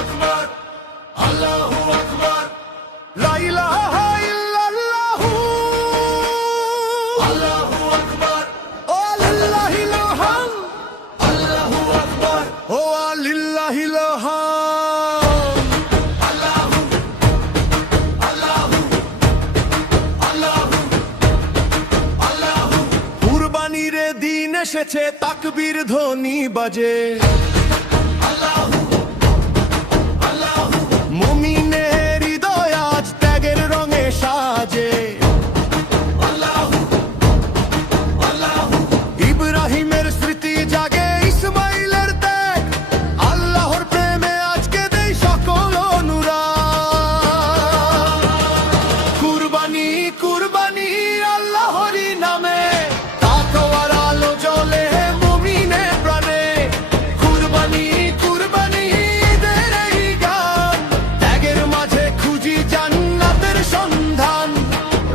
আকবার, আল্লাহু আকবার, লা ইলাহা ইল্লাল্লাহু, আল্লাহু আকবার, ও লিল্লাহিল হামদ, আল্লাহু আকবার, ও লিল্লাহিল হামদ, আল্লাহু আল্লাহু আল্লাহু আল্লাহু। কুরবানির দিন এসেছে, তাকবীর ধ্বনি বাজে, মুমিনের হৃদয় আজ ত্যাগের রঙে সাজে। ইব্রাহিমের স্মৃতি জাগে, ইসমাইলের ত্যাগ, আল্লাহর প্রেমে আজকে দেই সকল অনুরাগ। কুরবানি কুরবানি আল্লাহরই নামে, তাকওয়ার আলো জ্বলে মুমিনের প্রাণে। কুরবানি কুরবানি ঈদের এই গান, ত্যাগের মাঝে খুঁজি জান্নাতের সন্ধান।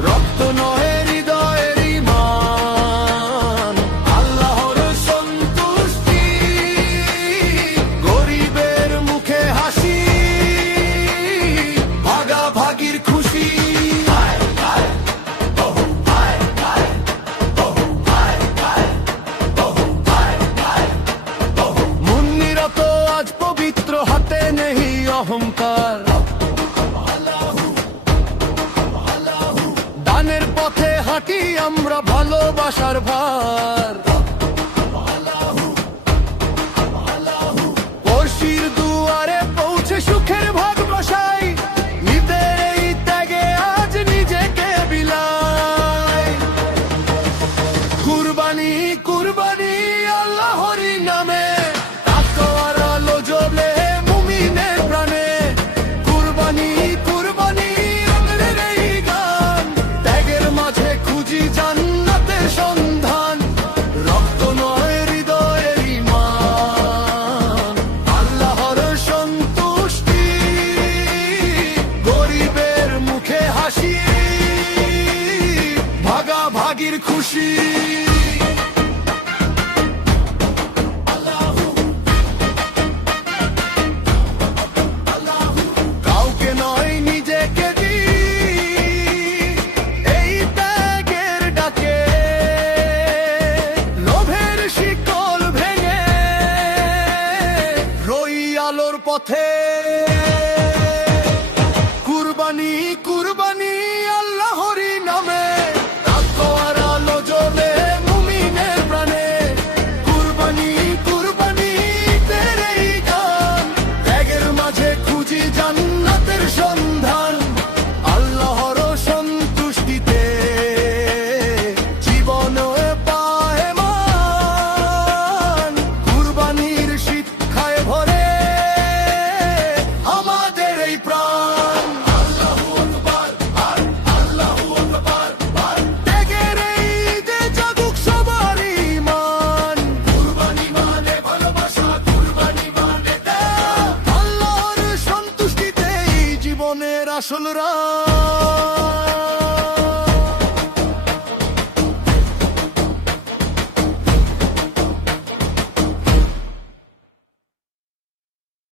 রক্ত নয় হৃদয়ের ঈমান, আল্লাহর সন্তুষ্টি, গরিবের মুখে হাসি, ভাগাভাগির খুশি। মুন্নিরত আজ পবিত্র, হাতে নেই অহংকার। দানের পথে হাঁটি আমরা, ভালোবাসার ভার। পড়শির দুয়ারে পৌঁছে সুখের ভাগ বসাই, ঈদের এই ত্যাগে আজ নিজেকে বিলাই। কুরবানি কুরবানি আল্লাহরই নামে, তাকওয়ার আলো জ্বলে মুমিনের প্রাণে। কুরবানি কুরবানি ঈদের এই গান, ত্যাগের মাঝে খুঁজি জান্নাতের সন্ধান। রক্ত নয় হৃদয়ের ঈমান, আল্লাহর সন্তুষ্টি, গরিবের মুখে হাসি, ভাগাভাগির খুশি। কাউকে নয় নিজেকে দি, এই ত্যাগের ডাকে। লোভের শিকল ভেঙে রই আলোর পথে। কুরবানি কুরবানি আল্লাহরই নামে, তাকওয়ার আলো জ্বলে মুমিনের প্রাণে। কুরবানি কুরবানি ঈদের এই গান, ত্যাগের মাঝে খুঁজি জান্নাতের সন্ধান। আল্লাহর সন্তুষ্টিতে জীবন পায় মান। কুরবানির শিক্ষায় ভরে আমাদের এই প্রাণ। আল্লাহু আকবার, আল্লাহু আকবার, ত্যাগের এই যে জাগুক সবার ঈমান। কুরবানি মানে ভালোবাসা, কুরবানি মানে ত্যাগ, আল্লাহর সন্তুষ্টিতে জীবনের আসল রাজ।